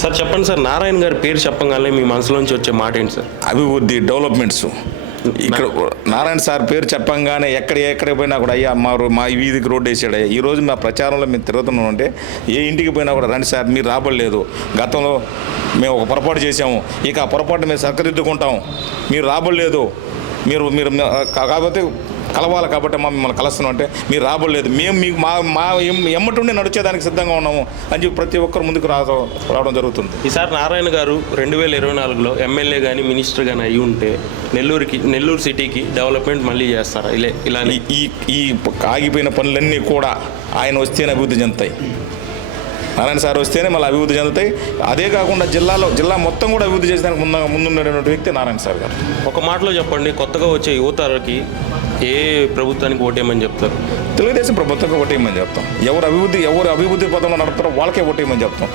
Sir చెప్పండి sir, Narayana గారి పేరు చెప్పగానే మీ మనసులోంచి వచ్చే మాట ఏంటి సార్? అభివృద్ధి, డెవలప్మెంట్స్. ఇక్కడ నారాయణ సార్ పేరు చెప్పంగానే ఎక్కడ పోయినా కూడా అయ్యా మా వీధికి రోడ్డు వేసాడు. ఈరోజు మా ప్రచారంలో మేము తిరుగుతున్నాం అంటే ఏ ఇంటికి పోయినా కూడా రండి సార్, మీరు రాబడలేదు, గతంలో మేము ఒక పొరపాటు చేసాము, ఇక ఆ పొరపాటు మేము సరిదిద్దుకుంటాం, మీరు రాబడలేదు, మీరు మీరు కాకపోతే కలవాలి కాబట్టి మిమ్మల్ని కలుస్తున్నాం అంటే మీరు రాబడలేదు, మేము మీకు మా ఎమ్మటుండి నడిచేదానికి సిద్ధంగా ఉన్నాము అని చెప్పి ప్రతి ఒక్కరు ముందుకు రావడం జరుగుతుంది. ఈసారి నారాయణ గారు 2024లో ఎమ్మెల్యే కానీ మినిస్టర్ కానీ అయ్యి ఉంటే నెల్లూరు సిటీకి డెవలప్మెంట్ మళ్ళీ చేస్తారా? ఇలా ఈ ఆగిపోయిన పనులన్నీ కూడా ఆయన వస్తేనే అభివృద్ధి చెందుతాయి. నారాయణ సార్ వస్తేనే మళ్ళీ అభివృద్ధి చెందుతాయి. అదే కాకుండా జిల్లా మొత్తం కూడా అభివృద్ధి చేసేదానికి ముందున్నటువంటి వ్యక్తి నారాయణ సార్ గారు. ఒక మాటలో చెప్పండి, కొత్తగా వచ్చే యువతరకి ఏ ప్రభుత్వానికి ఓటేయమని చెప్తారు? తెలుగుదేశం ప్రభుత్వంగా ఓటేయమని చెప్తాం. ఎవరు అభివృద్ధి పథంలో నడుపుతారో వాళ్ళకే ఓటేయమని చెప్తాం.